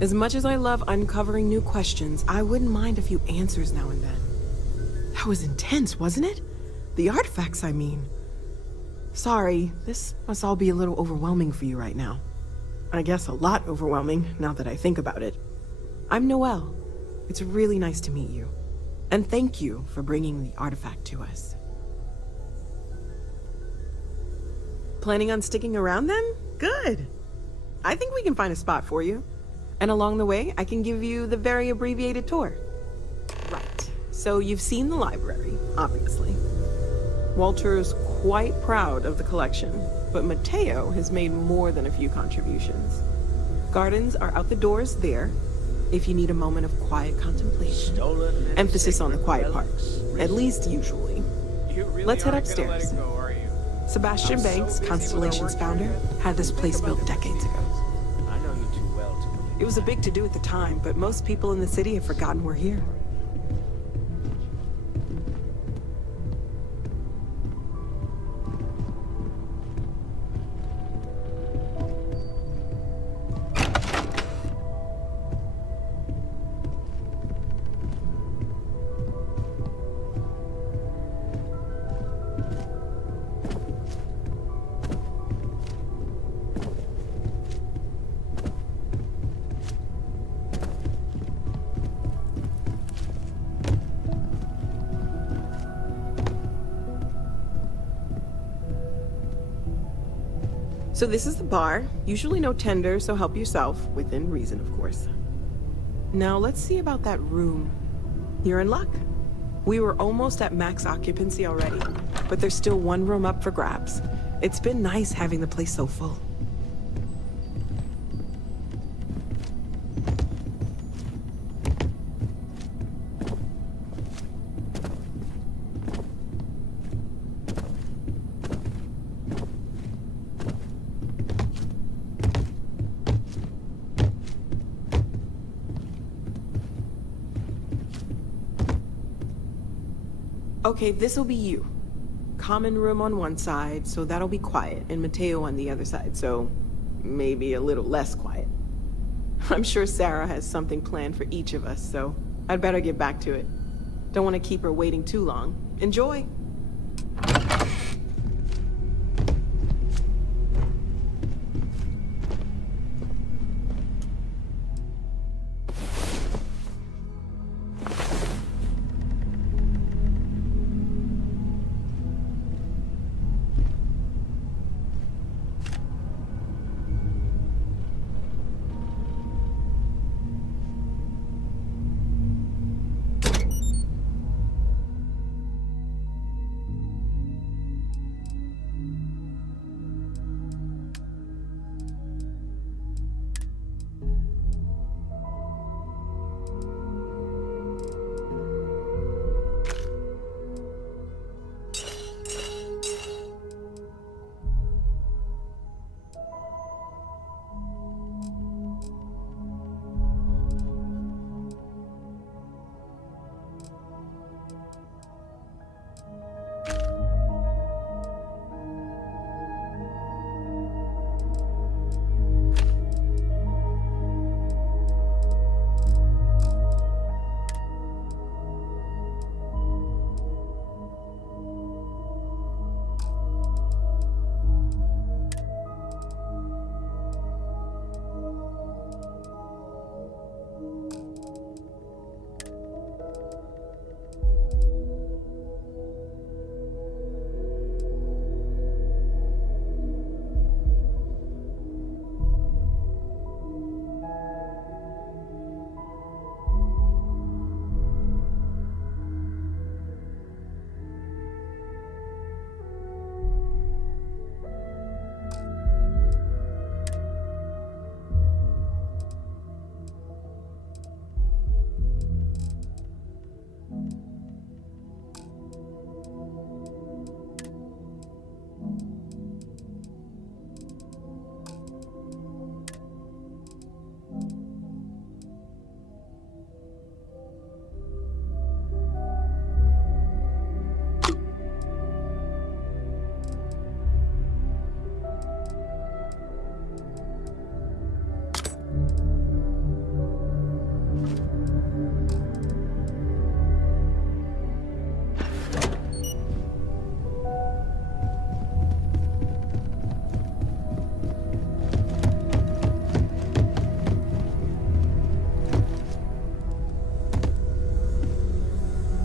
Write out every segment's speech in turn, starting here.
As much as I love uncovering new questions, I wouldn't mind a few answers now and then. That was intense, wasn't it? The artifacts, I mean. Sorry, this must all be a little overwhelming for you right now. I guess a lot overwhelming, now that I think about it. I'm Noelle. It's really nice to meet you. And thank you for bringing the artifact to us. Planning on sticking around then? Good. I think we can find a spot for you. And along the way, I can give you the very abbreviated tour. Right. So you've seen the library, obviously. Walter's quite proud of the collection, but Mateo has made more than a few contributions. Gardens are out the doors there, if you need a moment of quiet contemplation. Emphasis on the quiet part, at least usually. Let's head upstairs. Sebastian Banks, Constellation's founder, had this place built decades ago. It was a big to-do at the time, but most people in the city have forgotten we're here. So this is the bar. Usually no tender, so help yourself, within reason, of course. Now let's see about that room. You're in luck. We were almost at max occupancy already, but there's still one room up for grabs. It's been nice having the place so full. Okay, this'll be you. Common room on one side, so that'll be quiet, and Mateo on the other side, so maybe a little less quiet. I'm sure Sarah has something planned for each of us, so I'd better get back to it. Don't want to keep her waiting too long. Enjoy!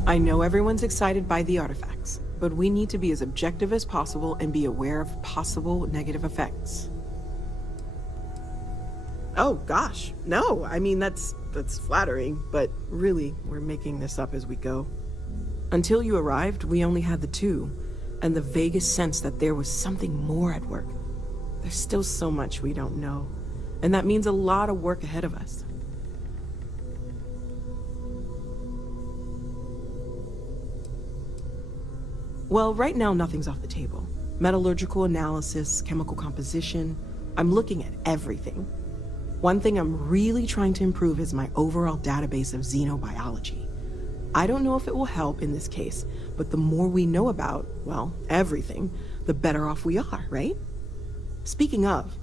I know everyone's excited by the artifacts, but we need to be as objective as possible and be aware of possible negative effects. Oh, gosh. No, I mean, that's flattering, but really, we're making this up as we go. Until you arrived, we only had the two, and the vaguest sense that there was something more at work. There's still so much we don't know, and that means a lot of work ahead of us. Well, right now, nothing's off the table. Metallurgical analysis, chemical composition, I'm looking at everything. One thing I'm really trying to improve is my overall database of xenobiology. I don't know if it will help in this case, but the more we know about, well, everything, the better off we are, right? Speaking of,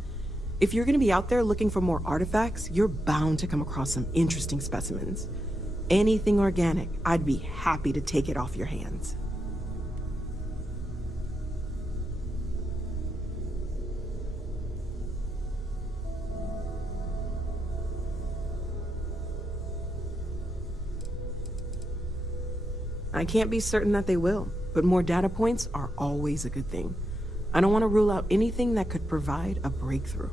if you're gonna be out there looking for more artifacts, you're bound to come across some interesting specimens. Anything organic, I'd be happy to take it off your hands. I can't be certain that they will, but more data points are always a good thing. I don't want to rule out anything that could provide a breakthrough.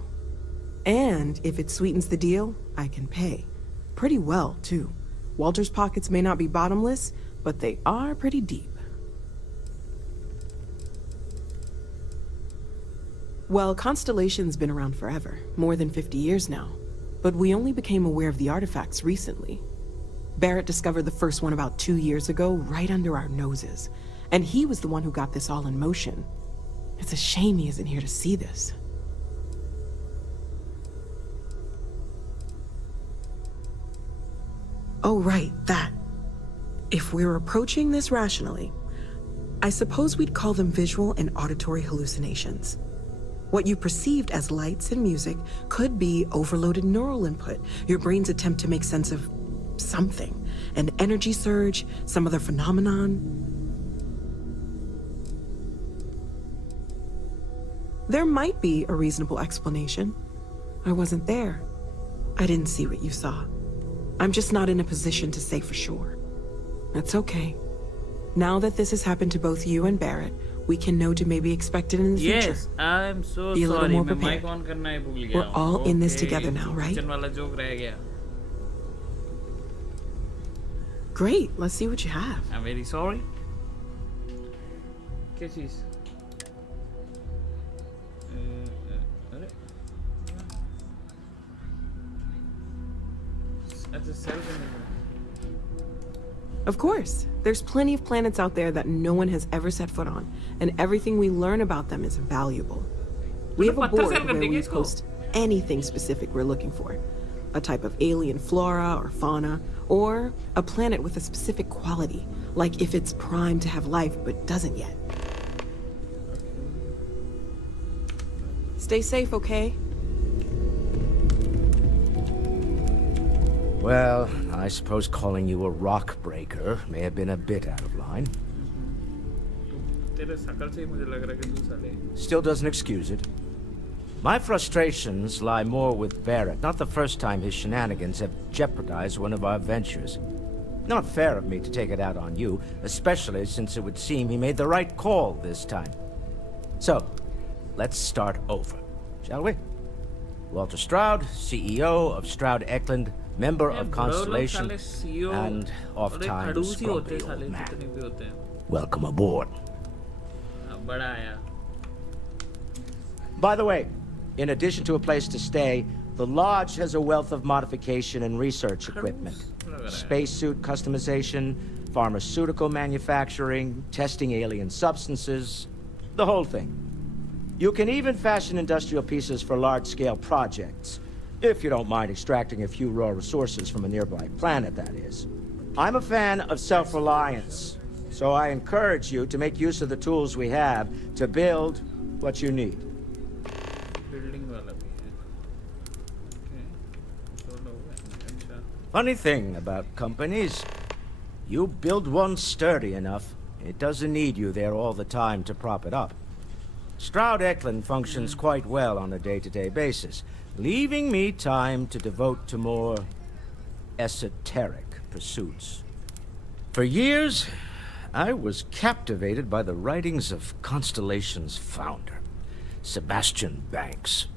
And if it sweetens the deal, I can pay. Pretty well, too. Walter's pockets may not be bottomless, but they are pretty deep. Well, Constellation's been around forever, more than 50 years now. But we only became aware of the artifacts recently. Barrett discovered the first one about 2 years ago, right under our noses. And he was the one who got this all in motion. It's a shame he isn't here to see this. Oh, right, that. If we're approaching this rationally, I suppose we'd call them visual and auditory hallucinations. What you perceived as lights and music could be overloaded neural input, your brain's attempt to make sense of something, an energy surge, some other phenomenon. There might be a reasonable explanation. I wasn't there. I didn't see what you saw. I'm just not in a position to say for sure. That's okay. Now that this has happened to both you and Barrett, we can know to maybe expect it in the future. Yes, I'm so be a little sorry. more prepared. We're all in this together now, right? Great, let's see what you have. I'm very sorry. क्या चीज़? अरे अच्छा cell करने का. Of course, there's plenty of planets out there that no one has ever set foot on, and everything we learn about them is valuable. We have a board where we post anything specific we're looking for. A type of alien flora or fauna, or a planet with a specific quality, like if it's primed to have life but doesn't yet. Stay safe, okay? Well, I suppose calling you a rock breaker may have been a bit out of line. तेरे शकल से ही मुझे लग रहा है कि तू साले. Still doesn't excuse it. My frustrations lie more with Barrett. Not the first time his shenanigans have jeopardized one of our ventures. Not fair of me to take it out on you, especially since it would seem he made the right call this time. So, let's start over, shall we? Walter Stroud, CEO of Stroud Eklund, member of Constellation, and oft-times grumpy old man. Welcome aboard. By the way, in addition to a place to stay, the lodge has a wealth of modification and research equipment. Spacesuit customization, pharmaceutical manufacturing, testing alien substances, the whole thing. You can even fashion industrial pieces for large-scale projects, if you don't mind extracting a few raw resources from a nearby planet, that is. I'm a fan of self-reliance, so I encourage you to make use of the tools we have to build what you need. Funny thing about companies, you build one sturdy enough, it doesn't need you there all the time to prop it up. Stroud Eklund functions quite well on a day-to-day basis, leaving me time to devote to more esoteric pursuits. For years, I was captivated by the writings of Constellation's founder, Sebastian Banks.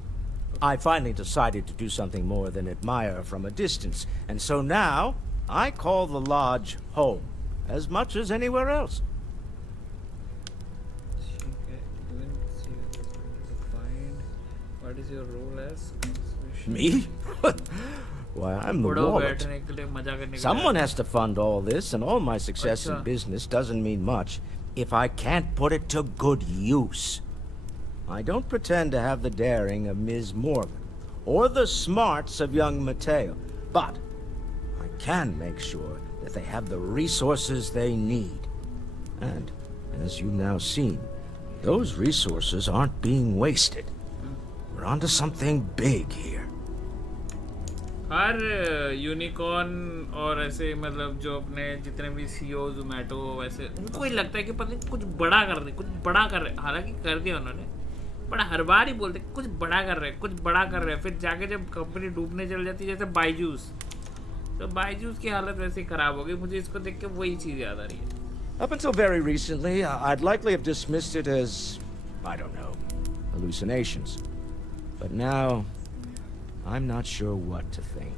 I finally decided to do something more than admire from a distance, and so now I call the lodge home as much as anywhere else. What is your role as? Me? Why, I'm the wallet. Someone has to fund all this, and all my success in business doesn't mean much if I can't put it to good use. I don't pretend to have the daring of Ms. Morgan, or the smarts of young Mateo, but I can make sure that they have the resources they need. And, as you've now seen, those resources aren't being wasted. We're onto something big here. Her unicorn और ऐसे मतलब जो अपने जितने भी CEO Zomato वैसे उनको ही लगता है कि पता नहीं कुछ बड़ा कर रहे हालांकि कर दिया उन्होंने बट हर बार ही बोलते कुछ बड़ा कर रहे हैं फिर जाके जब कंपनी डूबने चल जाती है जैसे बायजूस तो बायजूस की हालत वैसे ही खराब हो गई मुझे इसको देख के वही चीज़ याद आ रही है. Up until very recently, I'd likely have dismissed it as, I don't know, hallucinations. But now, I'm not sure what to think.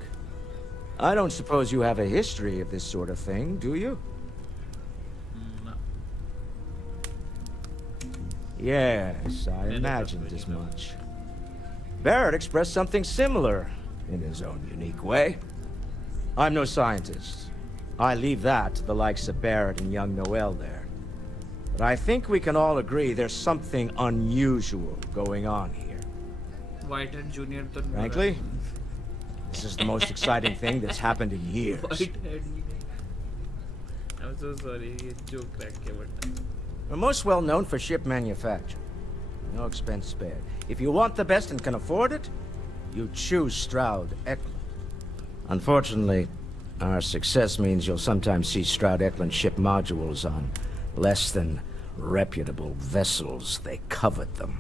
I don't suppose you have a history of this sort of thing, do you? No. Yes, I imagined as much. Barrett expressed something similar, in his own unique way. I'm no scientist. I leave that to the likes of Barrett and young Noel there. But I think we can all agree there's something unusual going on here. Whitehead Junior तो Frankly, this is the most exciting thing that's happened in years. Whitehead. I'm so sorry, ये joke crack किया but. We're most well known for ship manufacture. No expense spared. If you want the best and can afford it, you choose Stroud Eklund. Unfortunately, our success means you'll sometimes see Stroud Eklund ship modules on less than reputable vessels. They covet them.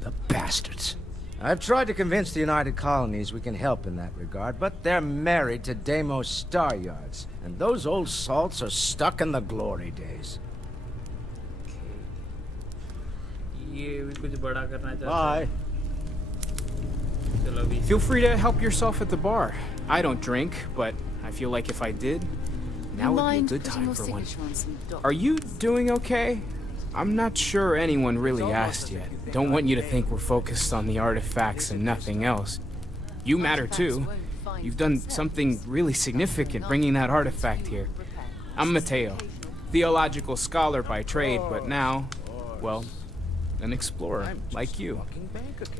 The bastards. I've tried to convince the United Colonies we can help in that regard, but they're married to Deimos Star Yards, and those old salts are stuck in the glory days. ये भी कुछ बड़ा करना चाहता Bye. है. चलो अभी. Feel free to help yourself at the bar. I don't drink, but I feel like if I did, now would be a good time for one. Are you doing okay? I'm not sure anyone really asked yet. Don't want you to think we're focused on the artifacts and nothing else. You matter too. You've done something really significant bringing that artifact here. I'm Mateo, theological scholar by trade, but now, well, an explorer like you.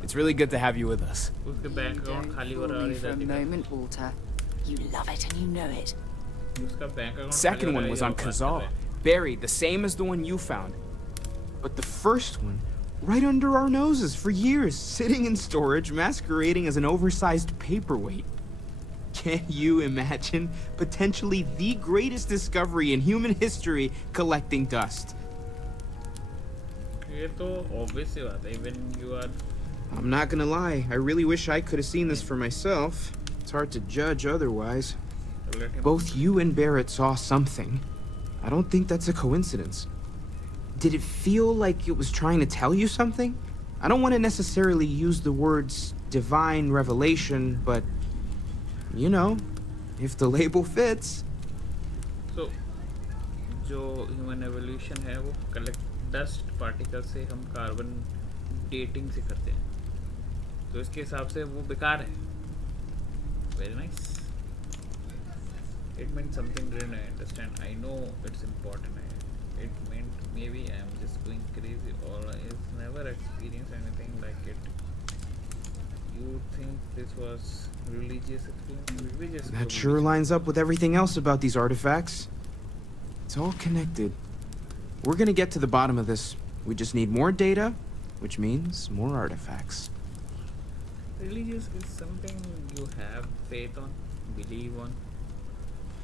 It's really good to have you with us. उसके bank account खाली हो रहा है For a moment, Walter. You love it and you know it. उसका bank account Second one was on Kazal, buried the same as the one you found. But the first one, right under our noses for years, sitting in storage, masquerading as an oversized paperweight. Can you imagine potentially the greatest discovery in human history collecting dust? ये तो obvious सी बात है. Even you are. I'm not gonna lie, I really wish I could have seen this for myself. It's hard to judge otherwise. Both you and Barrett saw something. I don't think that's a coincidence. Did it feel like it was trying to tell you something? I don't want to necessarily use the words divine revelation, but you know, if the label fits. So, जो human evolution है वो collect dust particles से हम carbon dating से करते हैं. तो इसके हिसाब से वो बेकार है. Very nice. It meant something different. I understand. I know it's important. It meant maybe I'm just going crazy or I've never experienced anything like it. You think this was religious experience? Religious. That sure lines up with everything else about these artifacts. It's all connected. We're gonna get to the bottom of this. We just need more data, which means more artifacts. Religious is something you have faith on, believe on.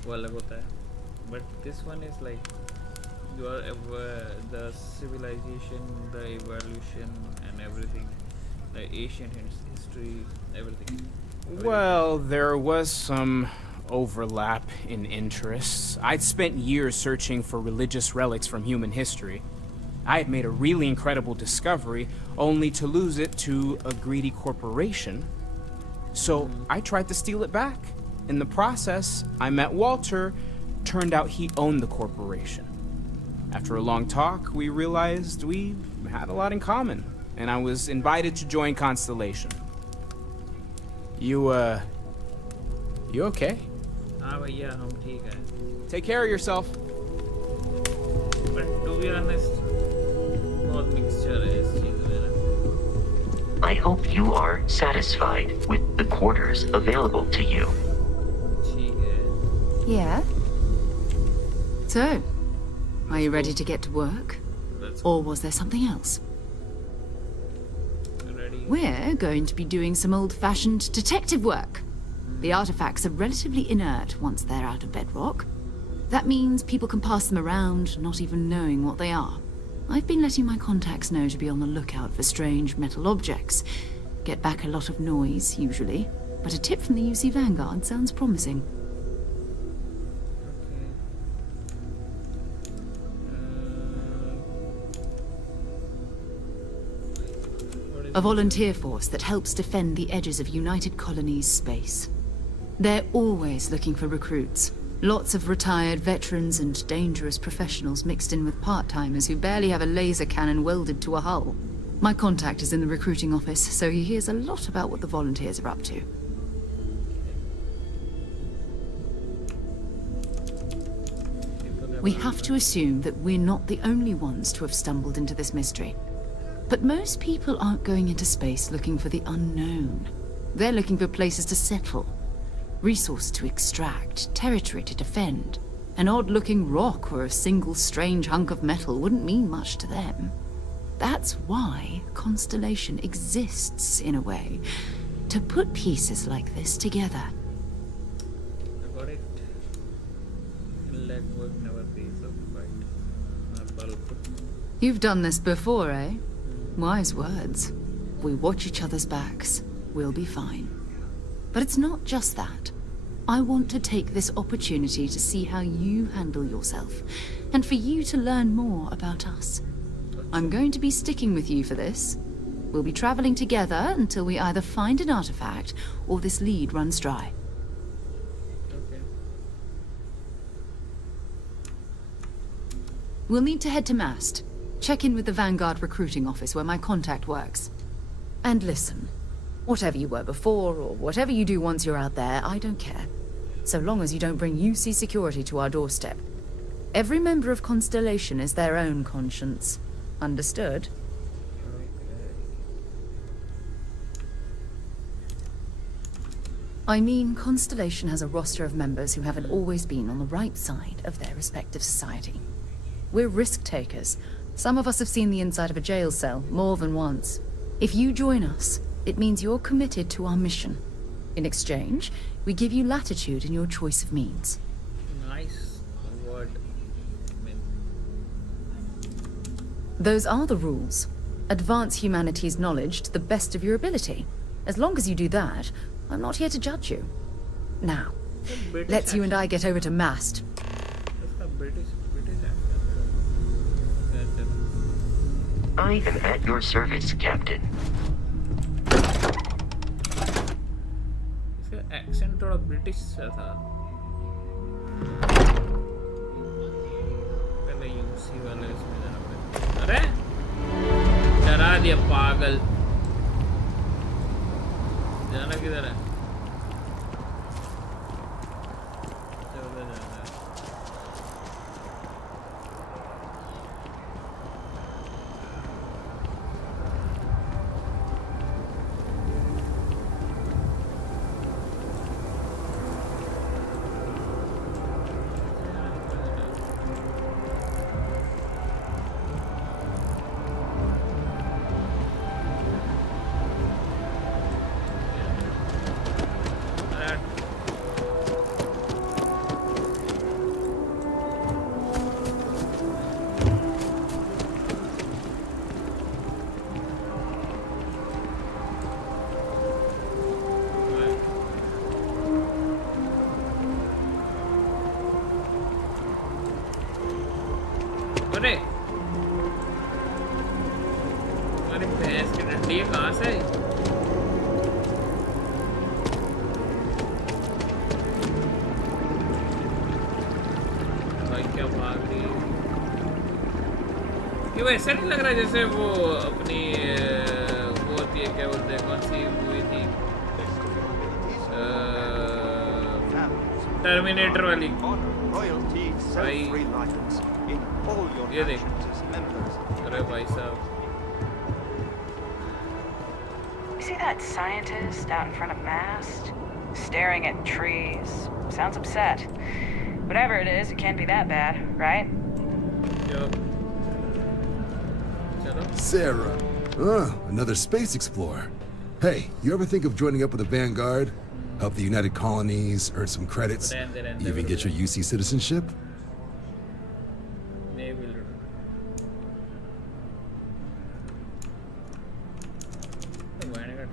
वो अलग होता है. But this one is like you are the civilization, the evolution, and everything, the ancient history, everything. Well, there was some overlap in interests. I'd spent years searching for religious relics from human history. I had made a really incredible discovery, only to lose it to a greedy corporation. So I tried to steal it back. In the process, I met Walter. Turned out he owned the corporation. After a long talk, we realized we had a lot in common, and I was invited to join Constellation. You okay? हाँ भैया हम ठीक हैं. Take care of yourself. But to be honest, बहुत mixture है इस चीज़ में ना. I hope you are satisfied with the quarters available to you. ठीक है. Yeah? So, are you ready to get to work? Let's Or was there something else? ready. We're going to be doing some old-fashioned detective work. The artifacts are relatively inert once they're out of bedrock. That means people can pass them around, not even knowing what they are. I've been letting my contacts know to be on the lookout for strange metal objects. Get back a lot of noise, usually. But a tip from the UC Vanguard sounds promising. A volunteer force that helps defend the edges of United Colonies space. They're always looking for recruits. Lots of retired veterans and dangerous professionals mixed in with part-timers who barely have a laser cannon welded to a hull. My contact is in the recruiting office, so he hears a lot about what the volunteers are up to. We have to assume that we're not the only ones to have stumbled into this mystery. But most people aren't going into space looking for the unknown. They're looking for places to settle, resources to extract, territory to defend. An odd-looking rock or a single strange hunk of metal wouldn't mean much to them. That's why Constellation exists, in a way, to put pieces like this together. I got it. Legwork never pays off, right? You've done this before, eh? Wise words. We watch each other's backs. We'll be fine. But it's not just that. I want to take this opportunity to see how you handle yourself, and for you to learn more about us. I'm going to be sticking with you for this. We'll be traveling together until we either find an artifact or this lead runs dry. Okay. We'll need to head to Mast. Check in with the Vanguard recruiting office where my contact works. And listen, whatever you were before or whatever you do once you're out there, I don't care. So long as you don't bring UC security to our doorstep. Every member of Constellation is their own conscience. Understood? I mean, Constellation has a roster of members who haven't always been on the right side of their respective society. We're risk takers. Some of us have seen the inside of a jail cell more than once. If you join us, it means you're committed to our mission. In exchange, we give you latitude in your choice of means. Nice word. Those are the rules. Advance humanity's knowledge to the best of your ability. As long as you do that, I'm not here to judge you. Now, let's you and I get over to Mast. British I am at your service, Captain. इसका accent थोड़ा British सा था. पहले UC वाले इसमें जाना पड़ेगा. अरे डरा दिया पागल. जाना किधर है? चलो जाना है. अरे अरे भैंस की डंडी है कहाँ से भाई क्या भाग रही है ये वैसा नहीं लग रहा जैसे वो अपनी वो होती है क्या बोलते हैं कौन सी मूवी थी टर्मिनेटर वाली भाई ये देख अरे भाई साहब See that scientist out in front of mast? Staring at trees. Sounds upset. Whatever it is, it can't be that bad, right? Yo. Chalo. Sarah. Another space explorer. Hey, you ever think of joining up with the Vanguard? Help the United Colonies, earn some credits, even get your UC citizenship? Maybe.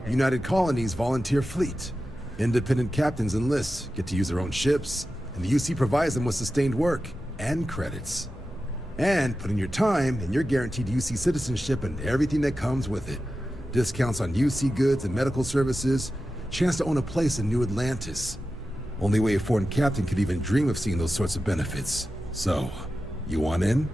United Colonies volunteer fleet. Independent captains enlist, get to use their own ships, and the UC provides them with sustained work and credits. And put in your time, and you're guaranteed UC citizenship and everything that comes with it. Discounts on UC goods and medical services, chance to own a place in New Atlantis. Only way a foreign captain could even dream of seeing those sorts of benefits. So, you want in?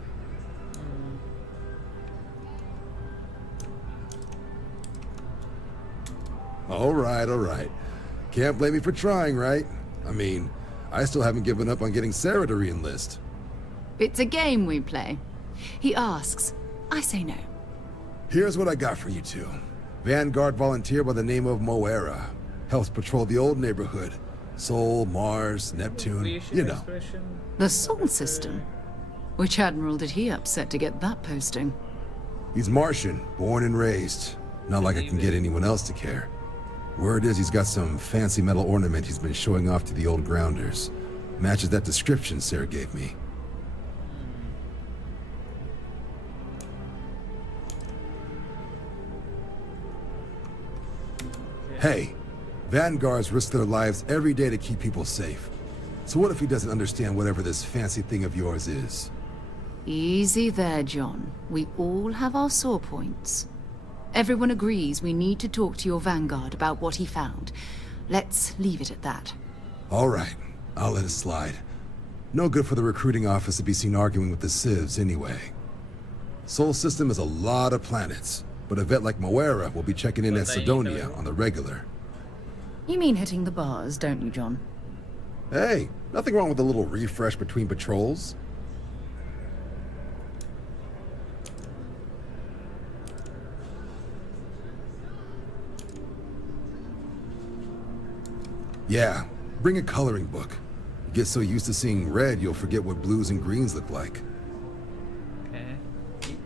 All right. Can't blame me for trying, right? I mean, I still haven't given up on getting Sarah to re-enlist. It's a game we play. He asks, I say no. Here's what I got for you two. Vanguard volunteer by the name of Moera. Helps patrol the old neighborhood. Sol, Mars, Neptune, you know. The Sol system? Which admiral did he upset to get that posting? He's Martian, born and raised. Not like I can get anyone else to care. Word is he's got some fancy metal ornament he's been showing off to the old grounders. Matches that description Sarah gave me. Hey, Vanguards risk their lives every day to keep people safe. So what if he doesn't understand whatever this fancy thing of yours is? Easy there, John. We all have our sore points. Everyone agrees we need to talk to your Vanguard about what he found. Let's leave it at that. All right, I'll let it slide. No good for the recruiting office to be seen arguing with the civs anyway. Sol system is a lot of planets, but a vet like Moera will be checking in at Sidonia on the regular. You mean hitting the bars, don't you, John? Hey, nothing wrong with a little refresh between patrols. Yeah, bring a coloring book. You get so used to seeing red, you'll forget what blues and greens look like.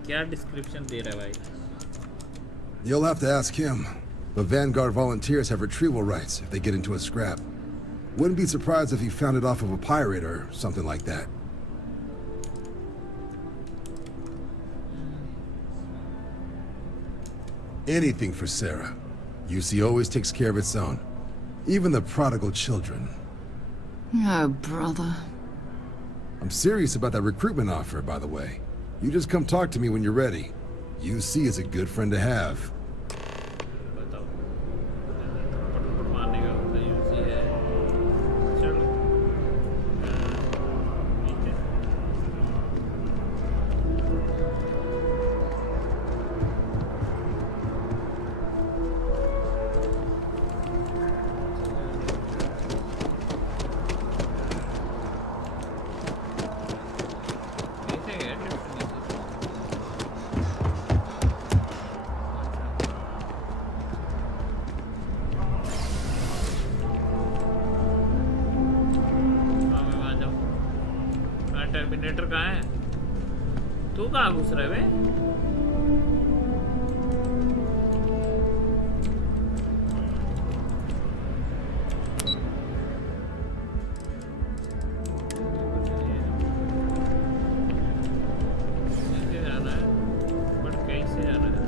क्या description दे रहा है भाई? You'll have to ask him. But Vanguard volunteers have retrieval rights if they get into a scrap. Wouldn't be surprised if he found it off of a pirate or something like that. Anything for Sarah. UC always takes care of its own. Even the prodigal children. Oh, brother. I'm serious about that recruitment offer, by the way. You just come talk to me when you're ready. UC is a good friend to have. Terminator कहाँ है? तू कहाँ घुस रहा है बे? कैसे जाना है? बट कैसे जाना है?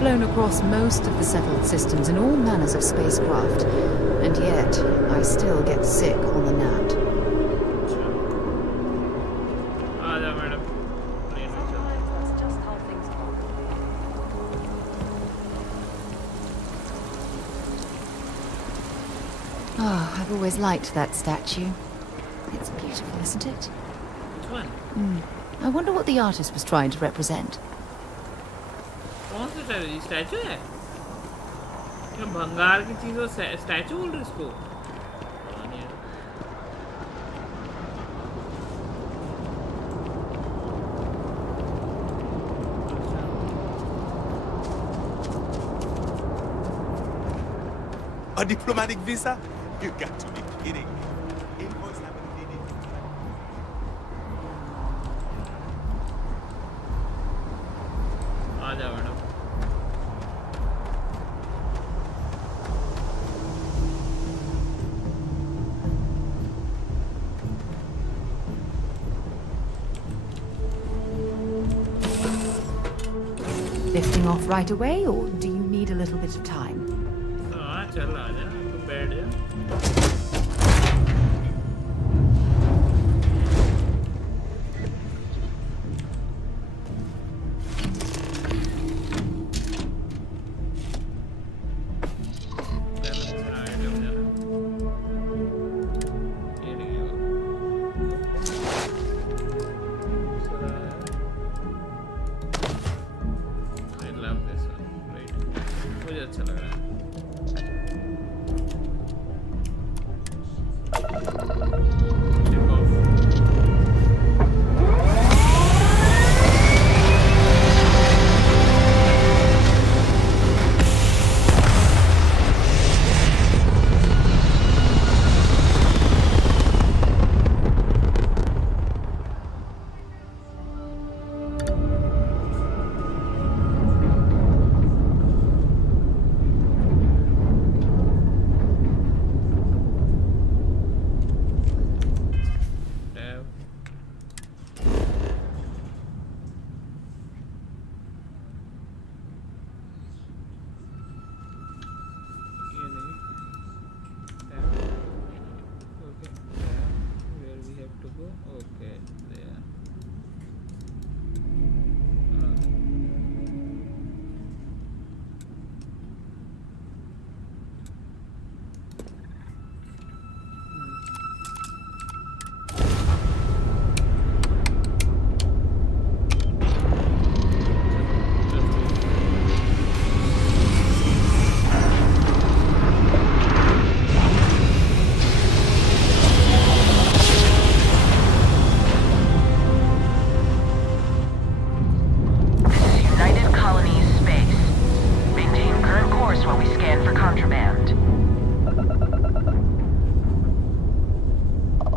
flown across most of the settled systems in all manners of spacecraft, and yet I still get sick on the gnat. आजा मैडम प्लेन में चलते हैं। That's just how things are. Oh, I've always liked that statue. It's beautiful, isn't it? Which one? I wonder what the artist was trying to represent. कौन सा statue है? क्या भंगार की चीज़ों स्टैचू बोल रहे इसको? पता नहीं यार। A diplomatic visa? You got to be kidding me. Invoice haven't been in. आजा madam. Lifting off right away, or do you need a little bit of time? हाँ चल आजा तुम बैठ जा। I love this one. Right. मुझे अच्छा लग रहा है। Take off. Tab. ये नहीं। Tab. Okay. Tab. Where we have to go? Okay. There. United Colonies Space. Maintain current course while we scan for contraband.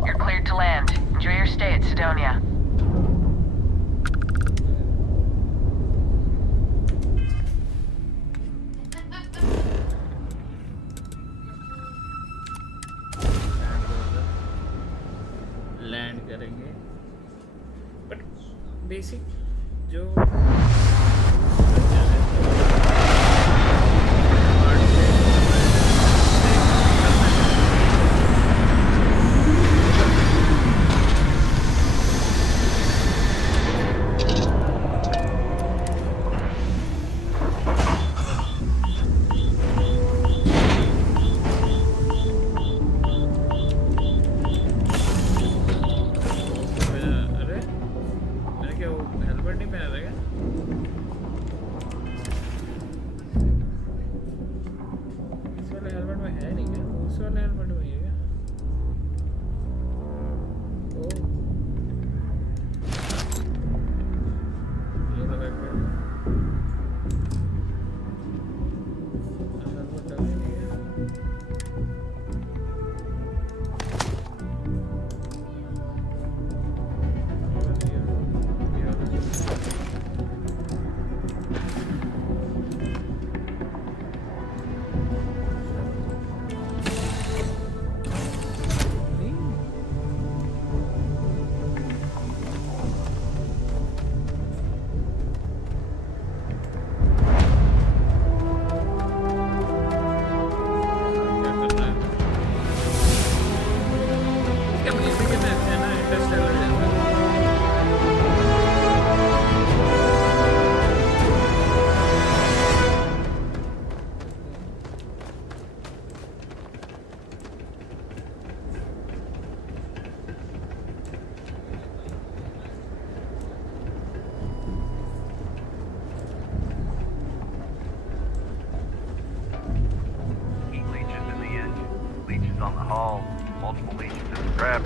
You're cleared to land. Enjoy your stay at Sidonia. Land करेंगे but basic जो अरे मैंने क्या वो helmet नहीं पहना था क्या? इस वाले हेलमेट में है नहीं क्या? उस वाले हेलमेट में ही है क्या? ओह ये तो बैकपैक है। हेलमेट डबल नहीं है। ये वाला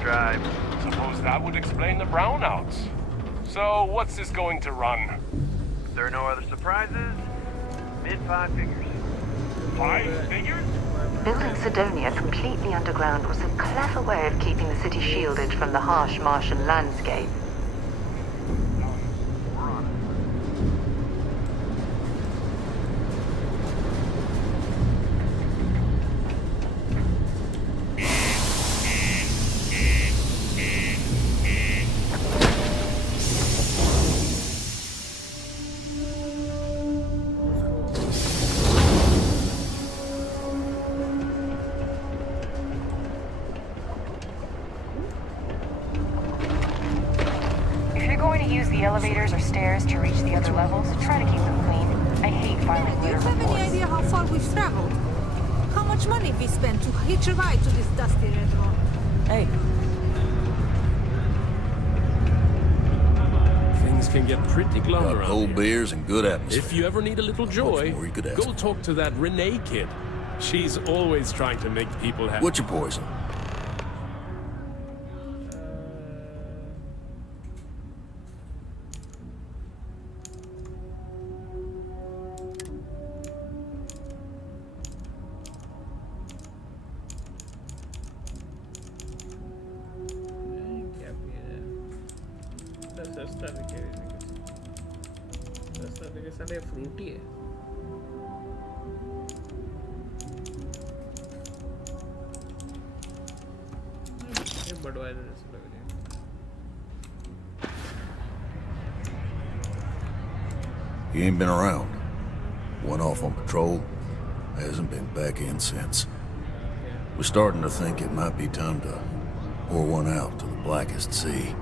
drive. Suppose that would explain the brownouts. So, what's this going to run? If there are no other surprises, mid-five figures. 5 figures? Building Sidonia completely underground was a clever way of keeping the city shielded from the harsh Martian landscape. Use the elevators or stairs to reach the other levels. Try to keep them clean. I hate filing Do you litter have any reports. idea how far we've traveled? How much money we spent to hitch a ride to this dusty red rock? Hey, Things can get pretty glum Got around cold here. beers and good atmosphere. If you ever need a little joy, more you could ask go talk to that Renee kid. She's always trying to make people happy. What's your poison? साले Frooti है ये Budweiser जैसे लग रही है He ain't been around. Went off on patrol. Hasn't been back in since. We're starting to think it might be time to pour one out to the blackest sea.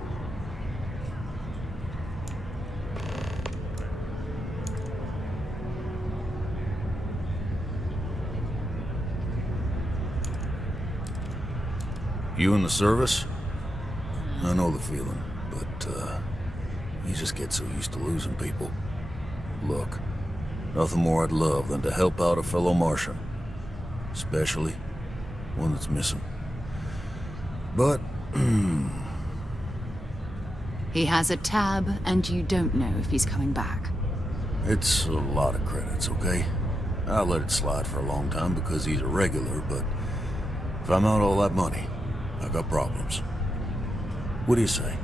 You in the service? I know the feeling, but, you just get so used to losing people. Look, nothing more I'd love than to help out a fellow Martian. Especially one that's missing. But, He has a tab, and you don't know if he's coming back. it's a lot of credits, okay? I let it slide for a long time because he's a regular, but if I'm out all that money, I got problems. What do you say?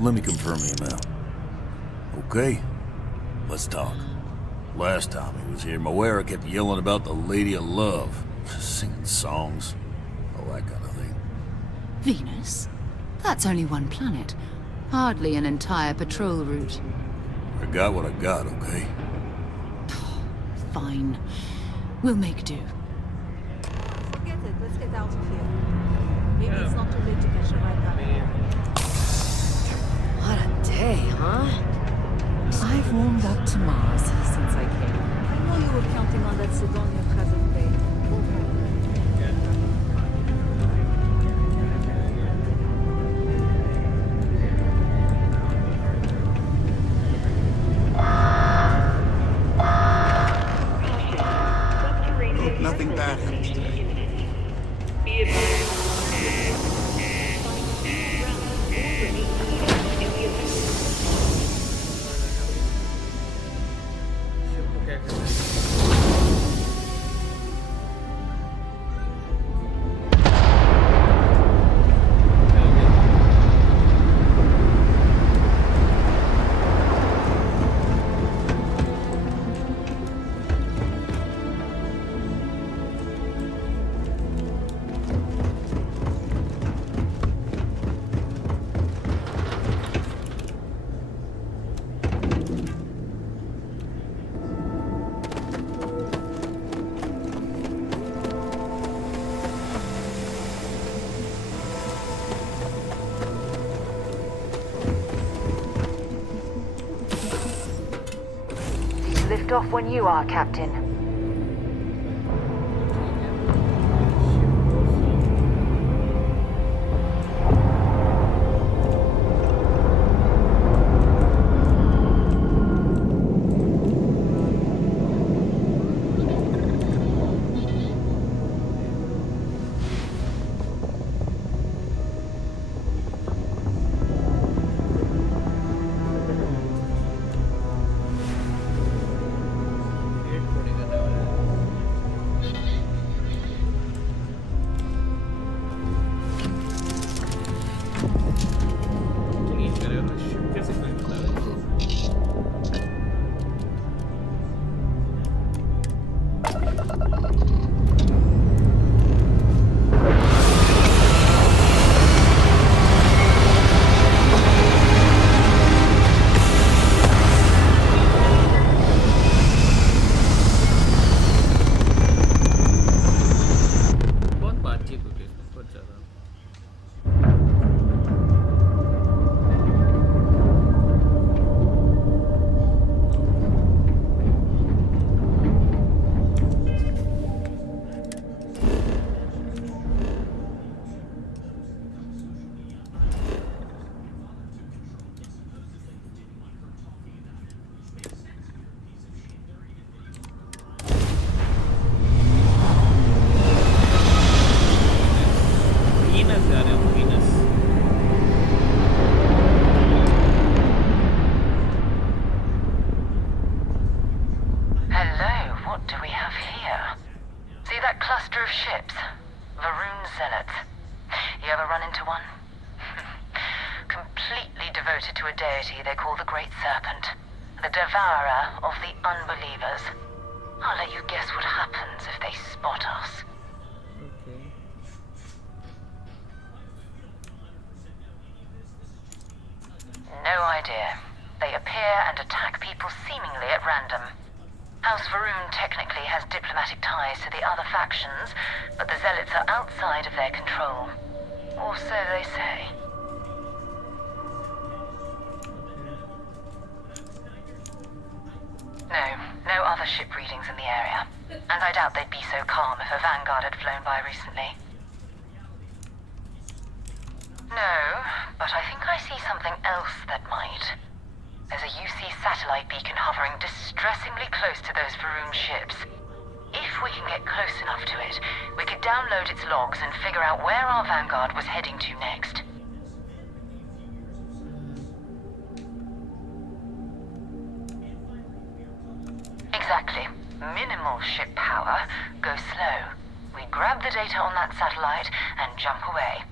Let me confirm the amount. Okay? Let's talk. Last time he was here, Moira kept yelling about the Lady of Love. Singing songs. All that kind of thing. Venus? That's only one planet. Hardly an entire patrol route. I got what I got, okay? Fine. We'll make do. Forget it. Let's get out of here. Maybe it's not too late to catch a ride back. What a day, huh? I've warmed up to Mars since I came. I know you were counting on that Sidonia present day. Hope nothing bad happens today. tipped off when you are, Captain. Exactly. Minimal ship power. Go slow. We grab the data on that satellite and jump away.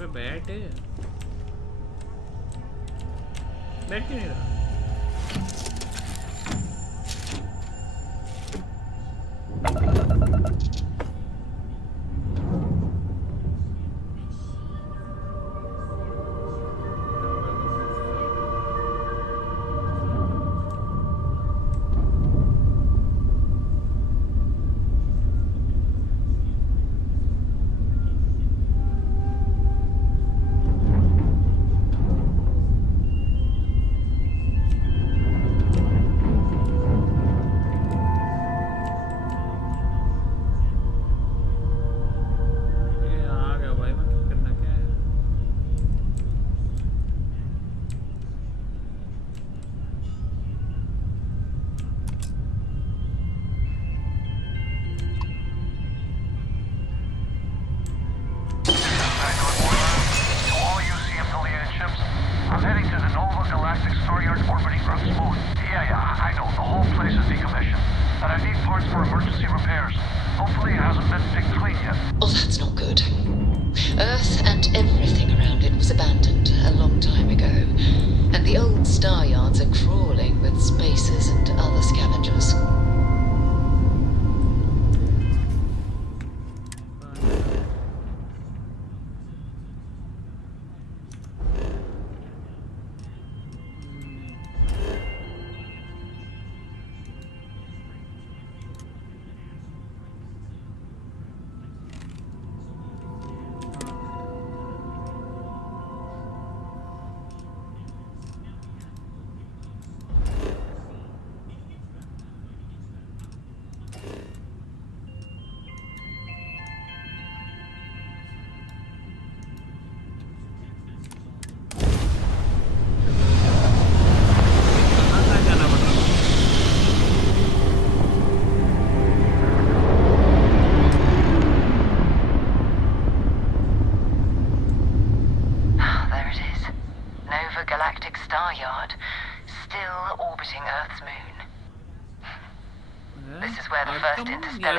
अबे बैठ क्यों नहीं रहा?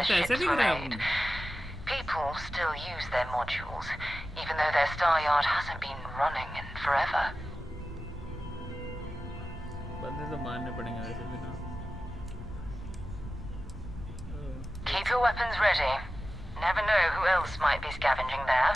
Ships were made. People still use their modules, even though their star yard hasn't been running in forever. Keep your weapons ready. Never know who else might be scavenging there.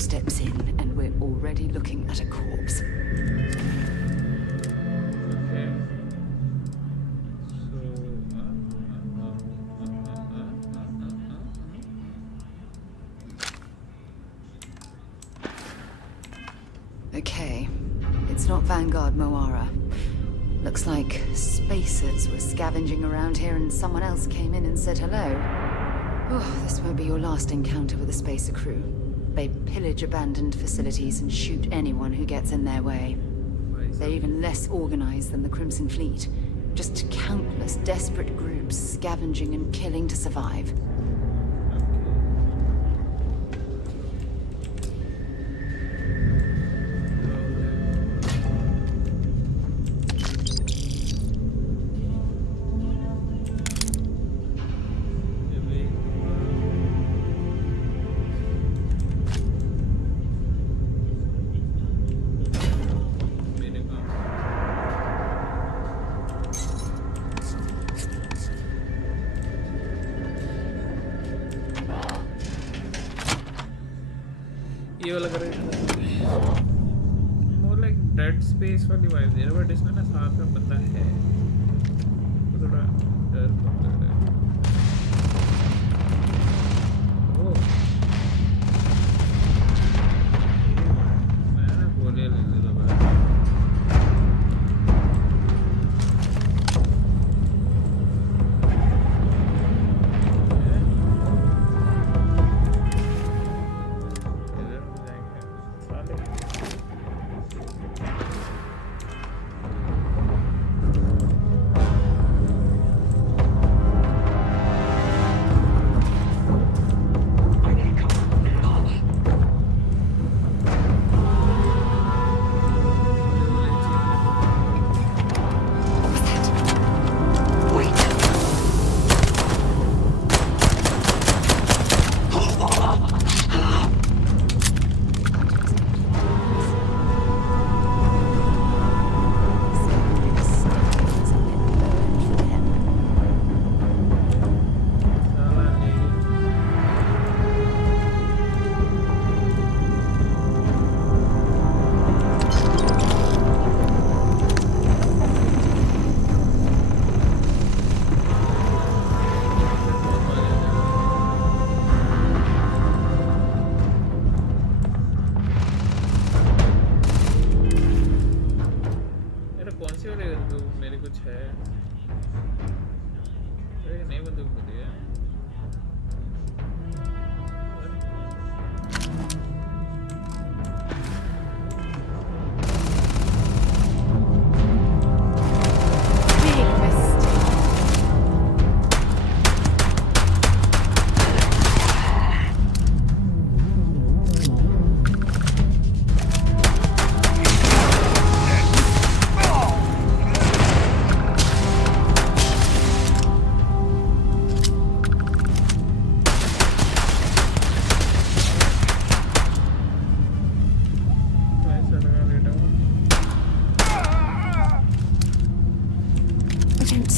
Steps in, and we're already looking at a corpse. Okay, it's not Vanguard Moara. Looks like spacers were scavenging around here and someone else came in and said hello. Oh, this won't be your last encounter with a spacer crew. They pillage abandoned facilities and shoot anyone who gets in their way. They're even less organized than the Crimson Fleet. Just countless desperate groups scavenging and killing to survive. ये वाला करें more like dead space वाली vibe दे रहा है, but इसमें ना साथ में बंदा है तो थोड़ा डर कम लग रहा है। ओह मैं ना गोली ले लेता हूँ।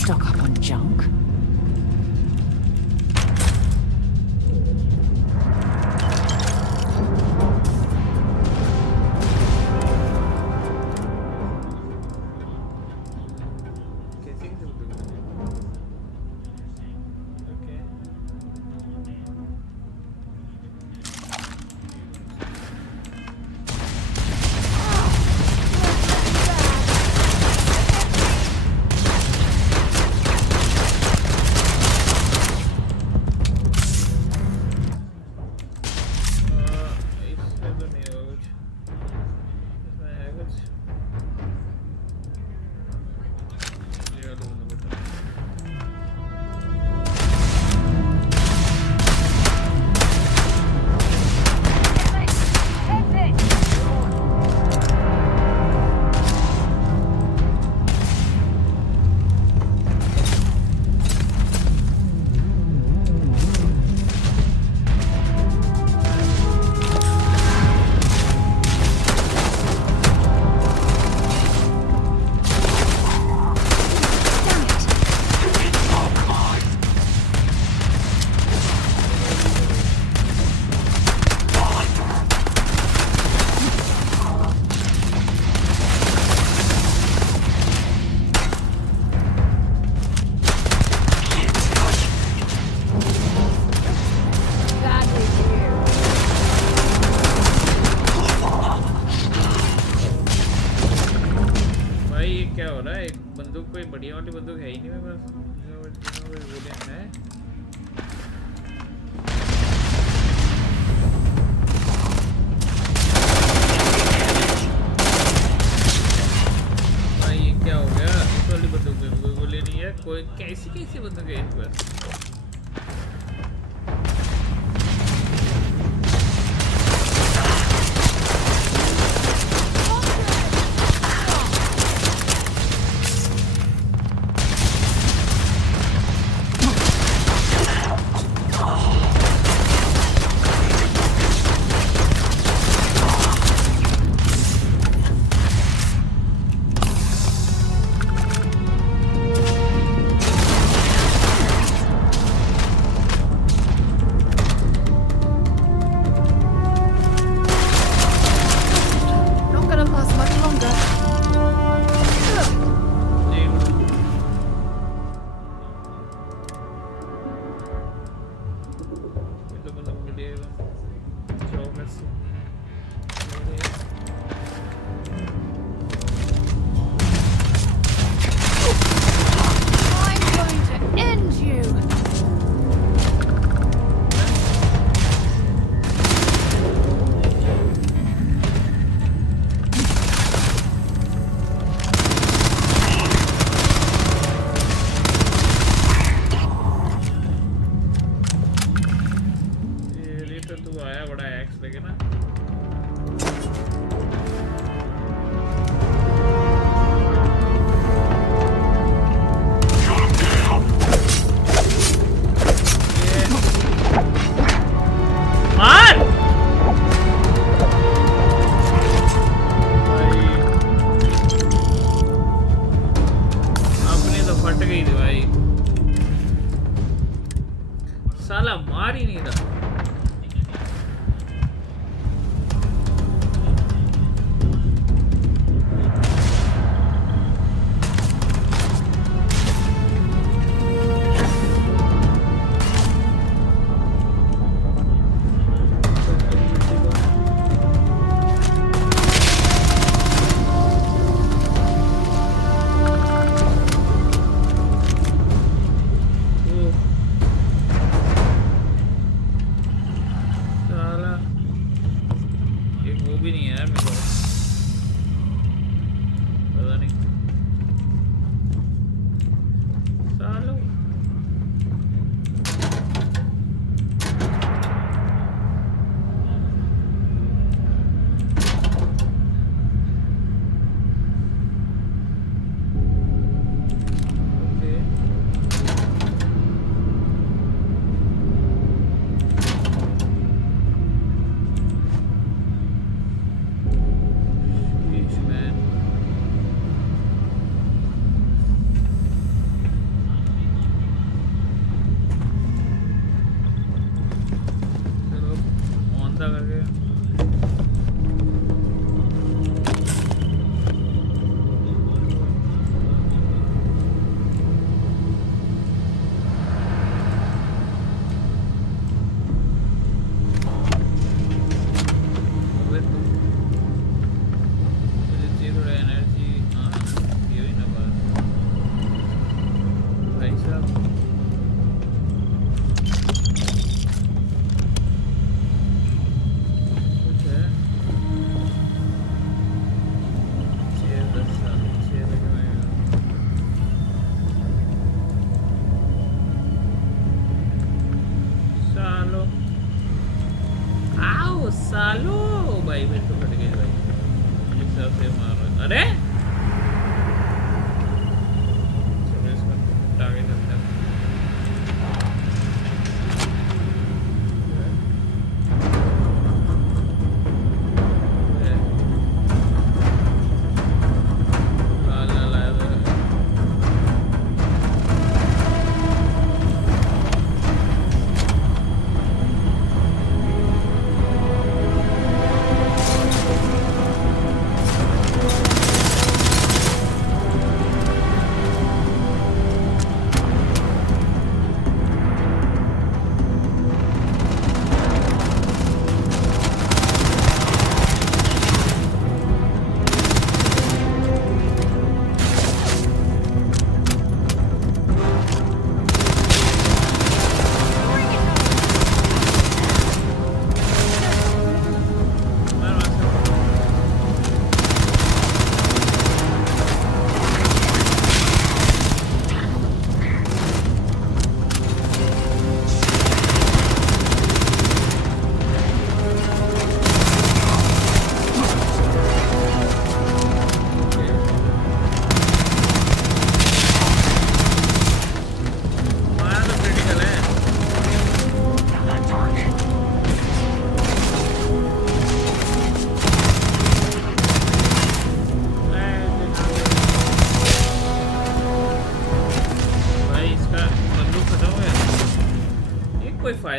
Stock up on junk. कोई बढ़िया वाली बंदूक है ही नहीं मेरे पास गोलियां हैं। कोई कैसी बंदों के बस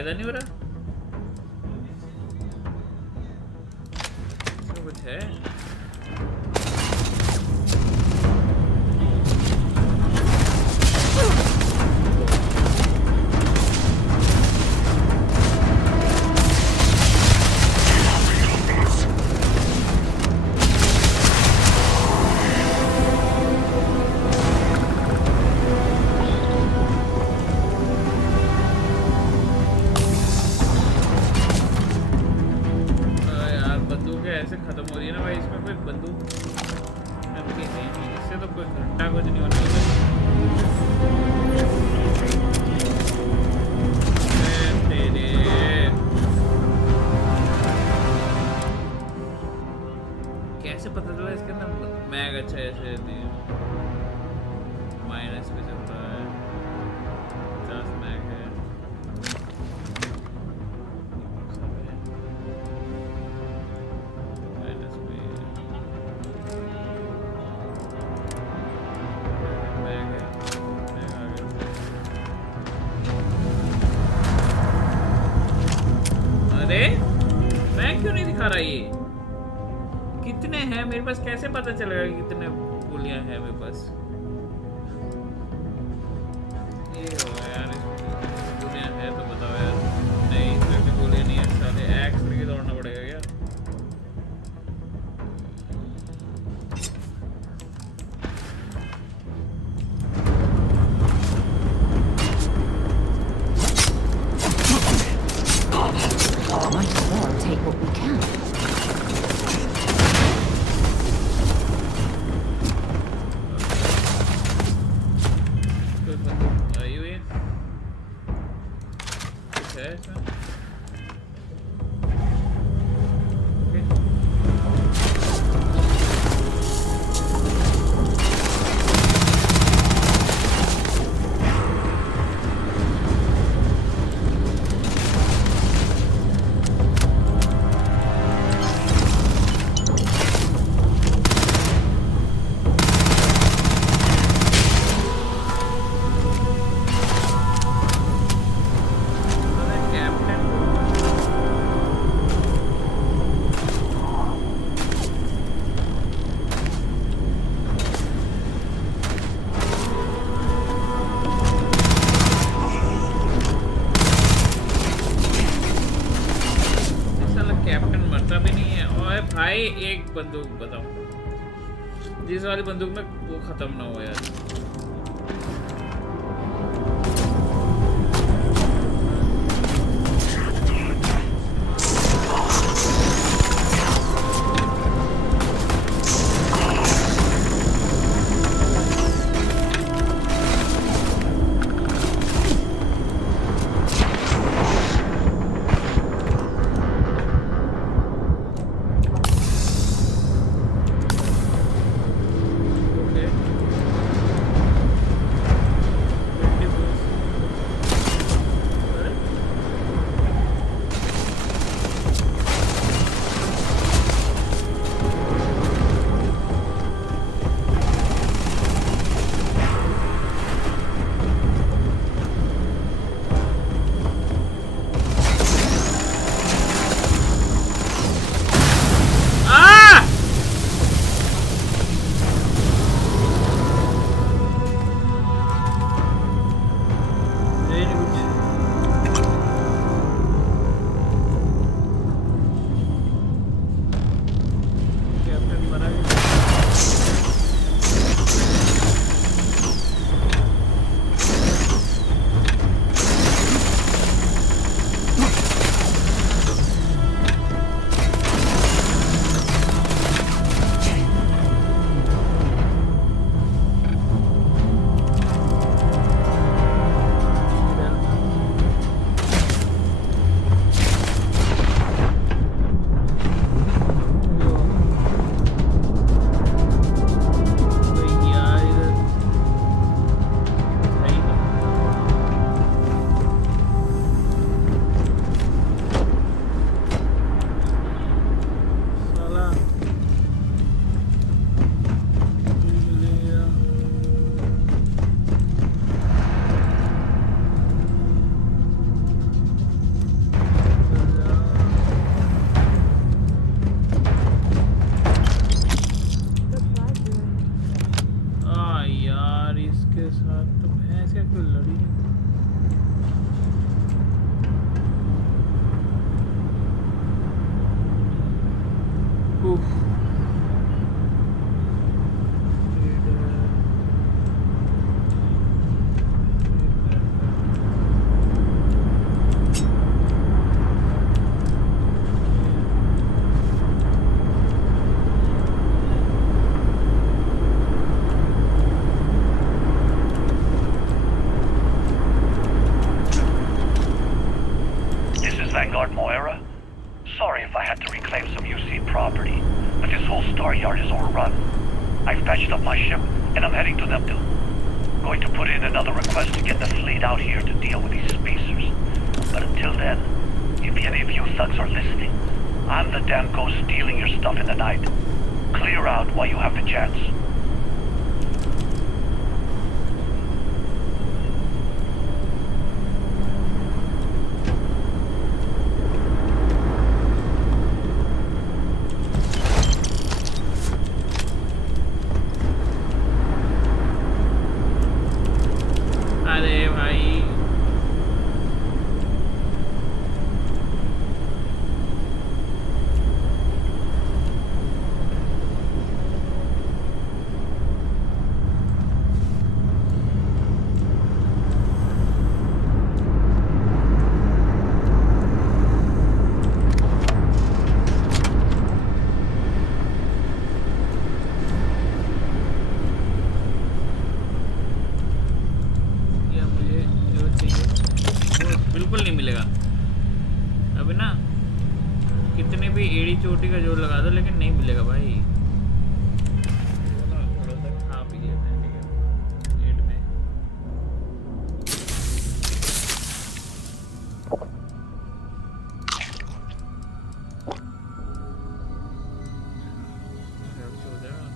फायदा नहीं हो रहा इसमें कुछ है ऐसे खत्म हो रही है ना भाई इसमें कोई बंदूक इससे तो कोई घंटा कुछ नहीं होने वाला कैसे पता चला इसके अंदर मैग अच्छा ऐसे नहीं माइनस पे चल रहा है 50 मैग है ये कितने हैं मेरे पास कैसे पता चलेगा कितने गोलियां हैं मेरे पास ये हो यार गोलियां है तो बताओ यार नहीं इसमें भी गोलियां नहीं है साले एक्स लेके दौड़ना पड़ेगा क्या एक बंदूक बताओ जिस वाली बंदूक में वो खत्म ना हो यार तो भैंस क्या क्यों लड़ी नहीं? उफ Sorry if I had to reclaim some UC property, but this whole star yard is overrun. I've patched up my ship, and I'm heading to them too. Going to put in another request to get the fleet out here to deal with these spacers. But until then, if any of you thugs are listening, I'm the damn ghost stealing your stuff in the night. Clear out while you have the chance. अरे भाई या मुझे जो चाहिए वो बिल्कुल नहीं मिलेगा अभी ना। कितने भी एड़ी चोटी का जोर लगा दो लेकिन नहीं मिलेगा भाई। हाँ पी लिया मैंने, ठीक है पेट में। हो जाएगा।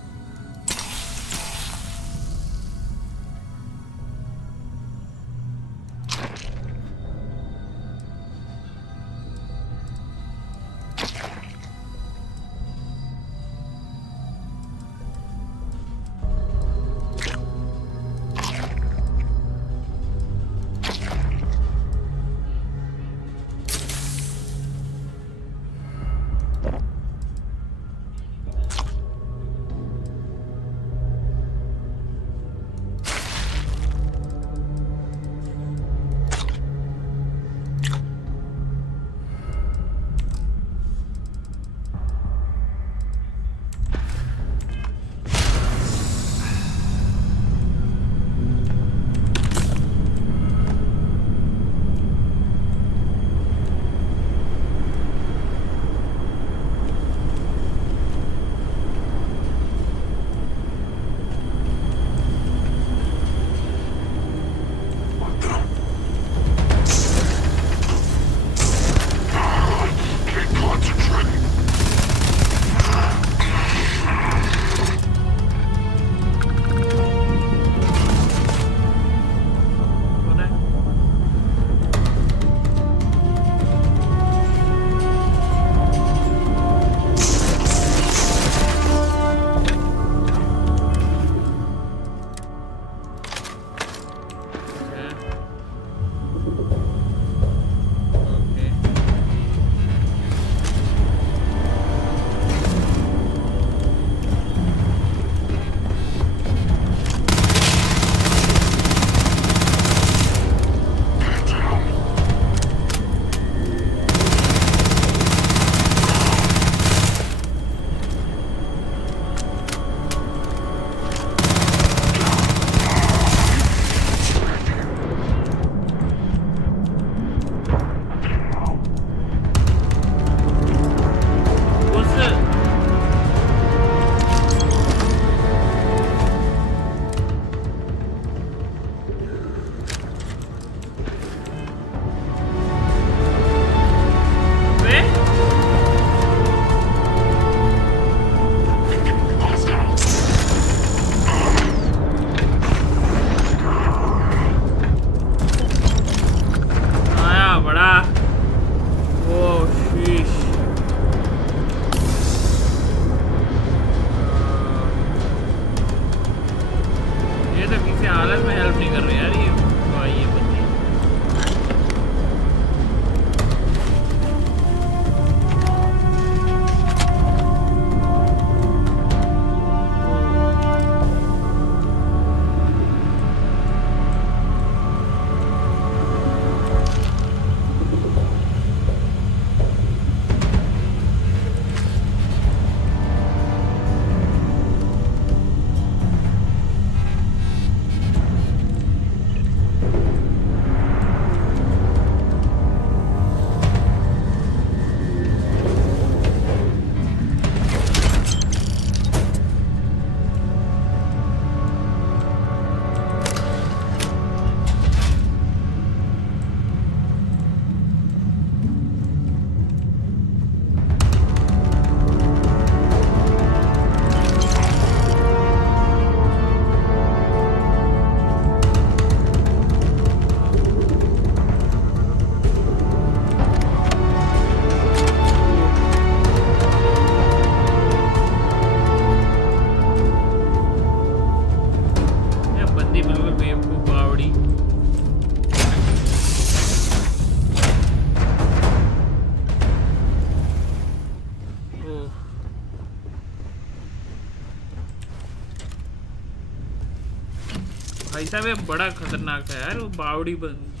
भाई साहब ये बड़ा खतरनाक है यार, वो बावड़ी बंद,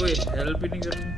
कोई हेल्प ही नहीं कर रही।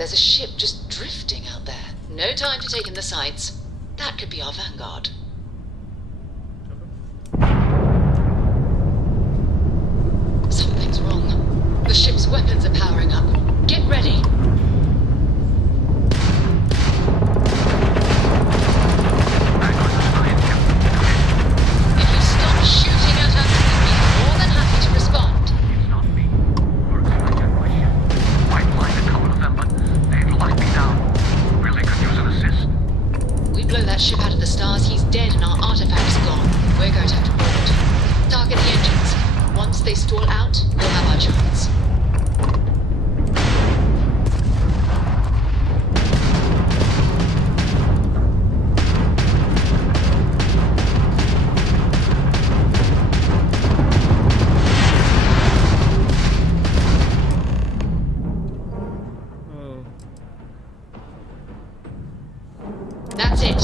There's a ship just drifting out there. No time to take in the sights. That could be our vanguard. Something's wrong. The ship's weapons are powering up. Get ready. If you stop shooting at us, we'd be more than happy to respond. It's not me. Works if I get my ship. Might blind a couple of them, but they've locked me down. Really could use an assist. We blow that ship out of the stars, he's dead and our artifact's gone. We're going to have to board. Target the engines. Once they stall out, we'll have our chance. That's it.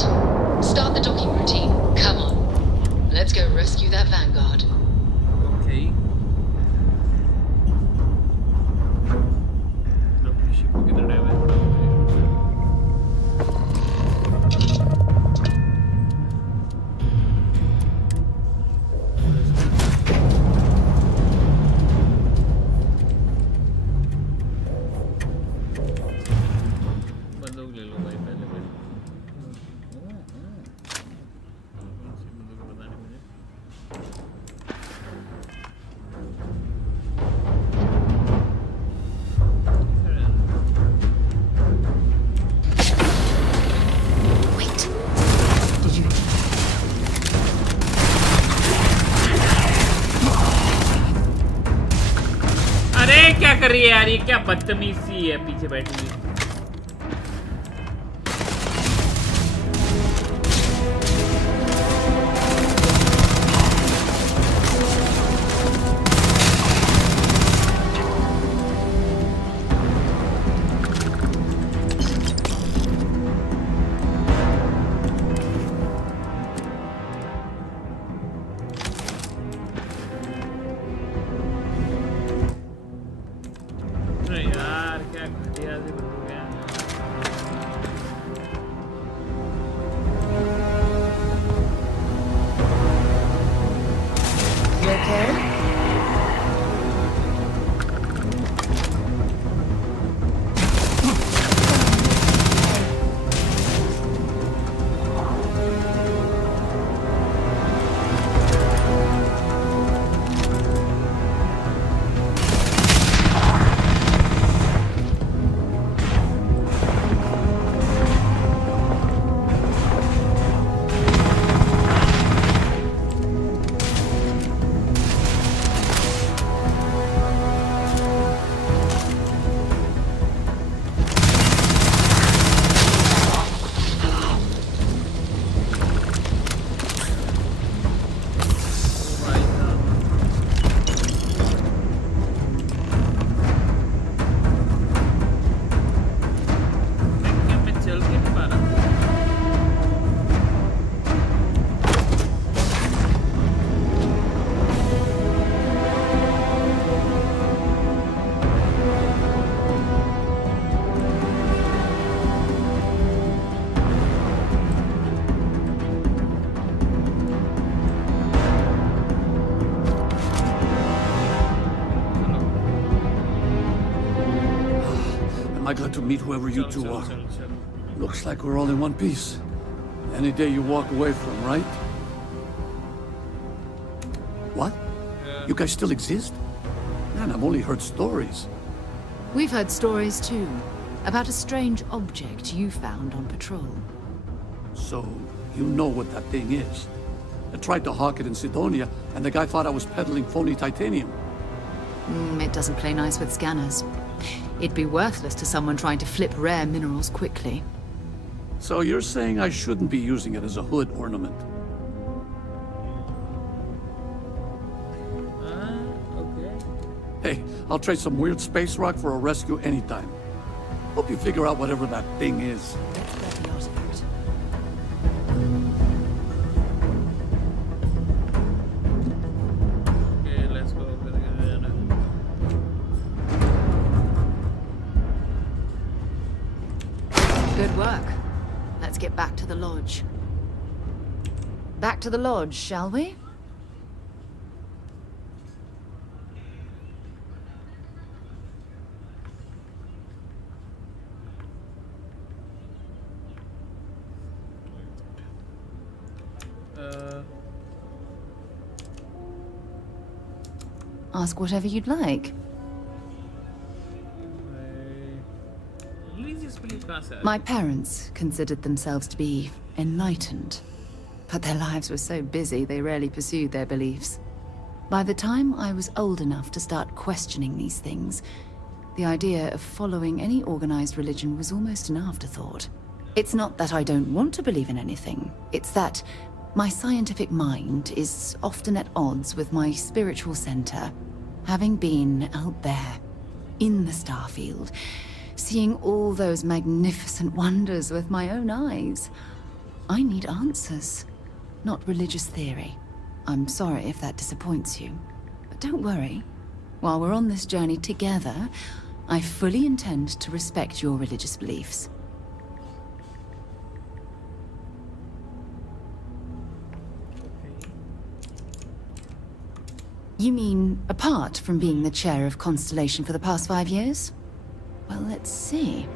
Start the docking routine. Come on. Let's go rescue that vanguard. Okay. Ship को किधर divert बंदूक ले लो भाई पहले पहले बंदूक बताने मुझे अरे क्या कर रही है यार, ये क्या बदतमीज सी है पीछे बैठी हुई। अरे यार क्या घटिया सी बंदूक I got to meet whoever you two are. Looks like we're all in one piece. Any day you walk away from, right? What? You guys still exist? Man, I've only heard stories. We've heard stories too, about a strange object you found on patrol. So, you know what that thing is? I tried to hawk it in Sidonia, and the guy thought I was peddling phony titanium. It doesn't play nice with scanners. It'd be worthless to someone trying to flip rare minerals quickly. So you're saying I shouldn't be using it as a hood ornament? Okay. Hey, I'll trade some weird space rock for a rescue anytime. Hope you figure out whatever that thing is. Okay, let's go. Good work. Let's get back to the lodge. Back to the lodge, shall we? Ask whatever you'd like. My parents considered themselves to be enlightened, but their lives were so busy they rarely pursued their beliefs. By the time I was old enough to start questioning these things, the idea of following any organized religion was almost an afterthought. It's not that I don't want to believe in anything, it's that my scientific mind is often at odds with my spiritual center. Having been out there, in the Starfield, seeing all those magnificent wonders with my own eyes, I need answers, not religious theory. I'm sorry if that disappoints you, but don't worry. While we're on this journey together, I fully intend to respect your religious beliefs. You mean, apart from being the chair of Constellation for the past 5 years? Well, let's see.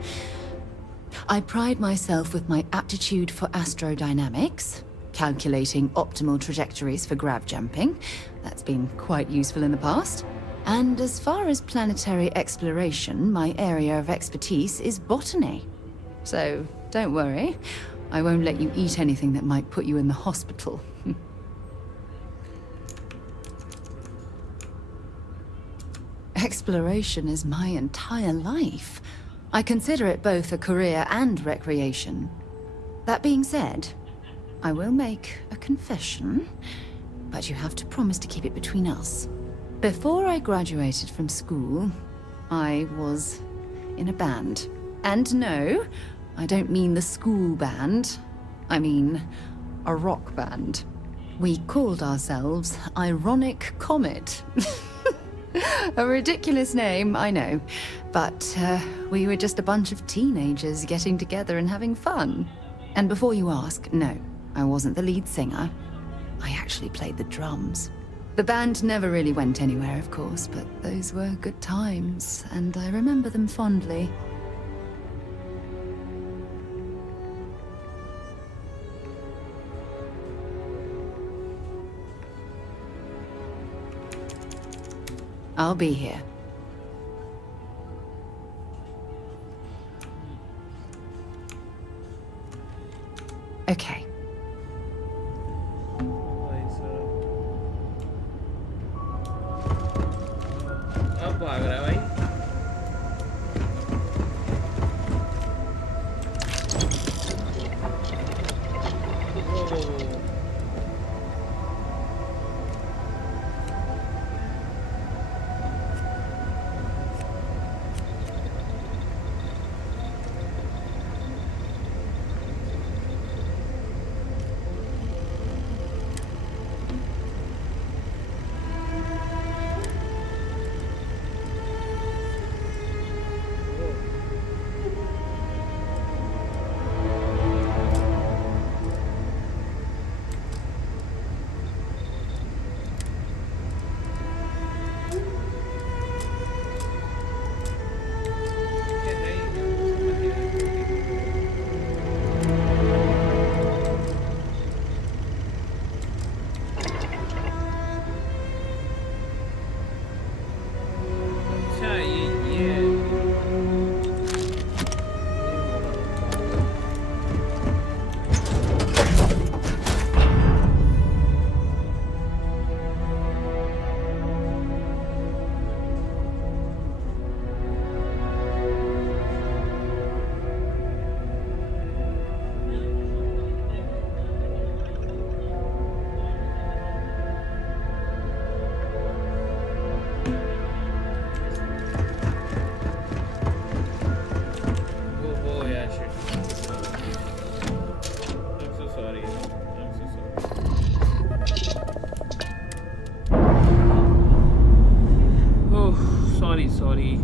I pride myself with my aptitude for astrodynamics, calculating optimal trajectories for grav jumping. That's been quite useful in the past. And as far as planetary exploration, my area of expertise is botany. So, don't worry. I won't let you eat anything that might put you in the hospital. Exploration is my entire life. I consider it both a career and recreation. That being said, I will make a confession, but you have to promise to keep it between us. Before I graduated from school, I was in a band. And no, I don't mean the school band. I mean a rock band. We called ourselves Ironic Comet. A ridiculous name, I know. But we were just a bunch of teenagers getting together and having fun. And before you ask, no, I wasn't the lead singer. I actually played the drums. The band never really went anywhere, of course, but those were good times, and I remember them fondly. I'll be here. Okay. अब भाग रहा है भाई sorry.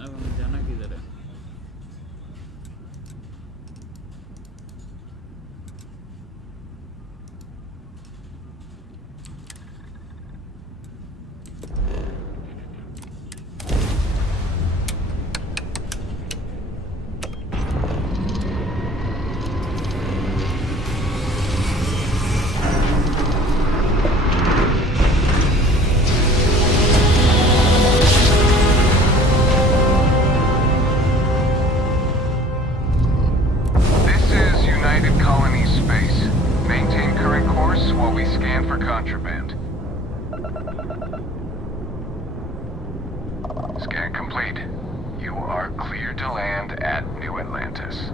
अब हमें जाना किधर है? Scan complete. You are cleared to land at New Atlantis.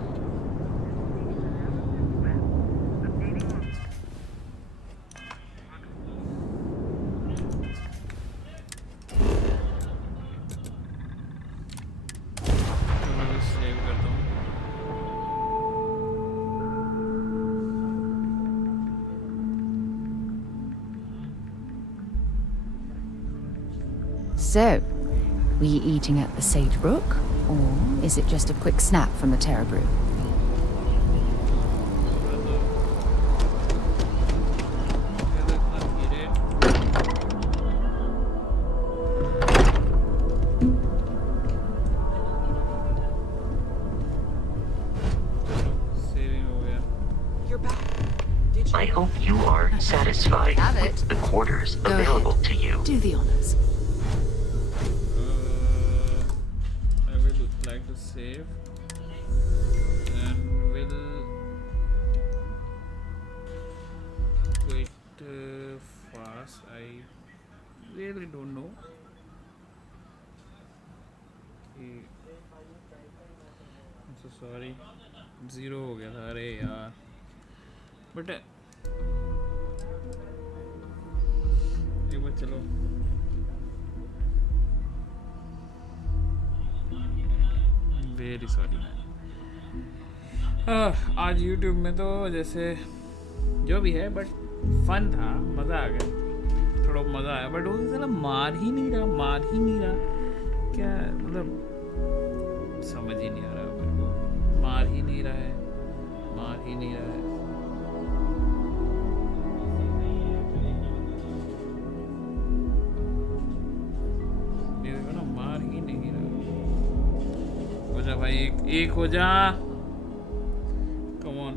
So, were you eating at the Sage Brook, or is it just a quick snap from the Terra Brew? I hope you are satisfied with the quarters available to you. Do the honors. I will like to save and will quit fast. I really don't know. I'm so sorry. 0 हो गया था, अरे यार. But एक बार चलो. Very sorry. आज YouTube में तो जैसे जो भी है बट फन था, मज़ा आ गया, थोड़ा मज़ा आया. बट वो साला मार ही नहीं रहा क्या, मतलब समझ ही नहीं आ रहा मेरे को. मार ही नहीं रहा है. मेरे को ना मार ही नहीं रहा. हो जा भाई, एक हो जा. Come on.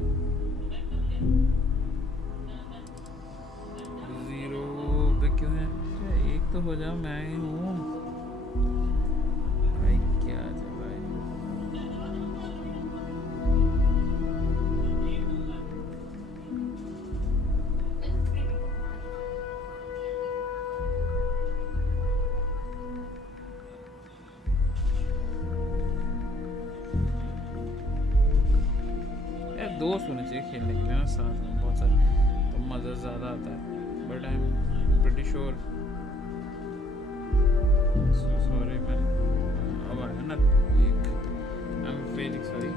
0 पे क्यों है? एक तो हो जा. मैं ही हूँ भाई. क्या है भाई? दोस्त होने चाहिए खेलने के लिए ना साथ में, बहुत सारे, तो मज़ा ज़्यादा आता है. But I am pretty sure. Sorry मैं अब आया ना. I am very sorry.